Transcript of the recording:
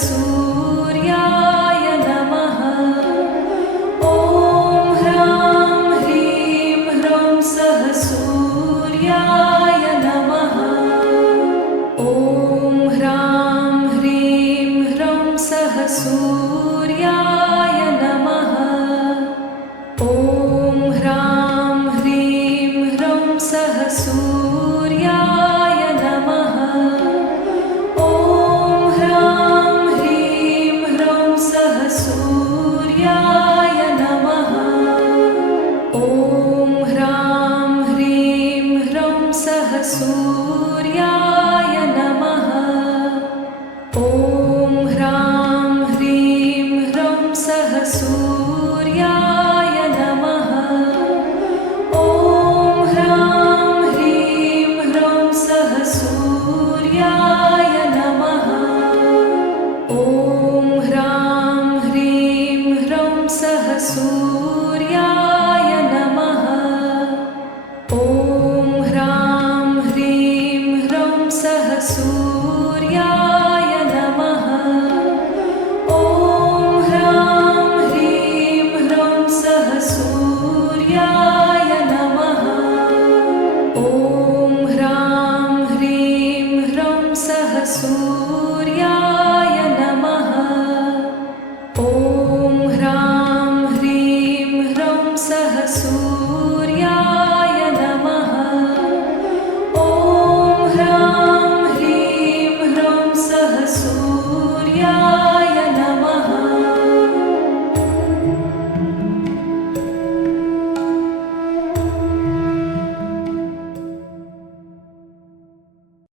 सूर्याय नमः। ॐ ह्रां ह्रीं ह्रौं सः सूर्याय नमः। ॐ ह्रां ह्रीं ह्रौं सः सूर्याय नमः। ॐ ह्रां ह्रीं ह्रौं सः सूर्याय नमः। ॐ ह्रां ह्रीं ह्रौं सः सूर्याय नमः। ॐ ह्रां ह्रीं ह्रौं सः सूर्याय नमः। ॐ ह्रां ह्रीं ह्रौं सः सूर्याय नमः। ॐ ह्रां ह्रीं ह्रौं सः सूर्याय नमः। ॐ ह्रां ह्रीं ह्रौं सः सूर्याय नमः। ॐ ह्रां ह्रीं ह्रौं सः सूर्याय नमः। ॐ ह्रां ह्रीं ह्रौं सः सूर्याय नमः। ॐ ह्रां ह्रीं ह्रौं सः सूर्याय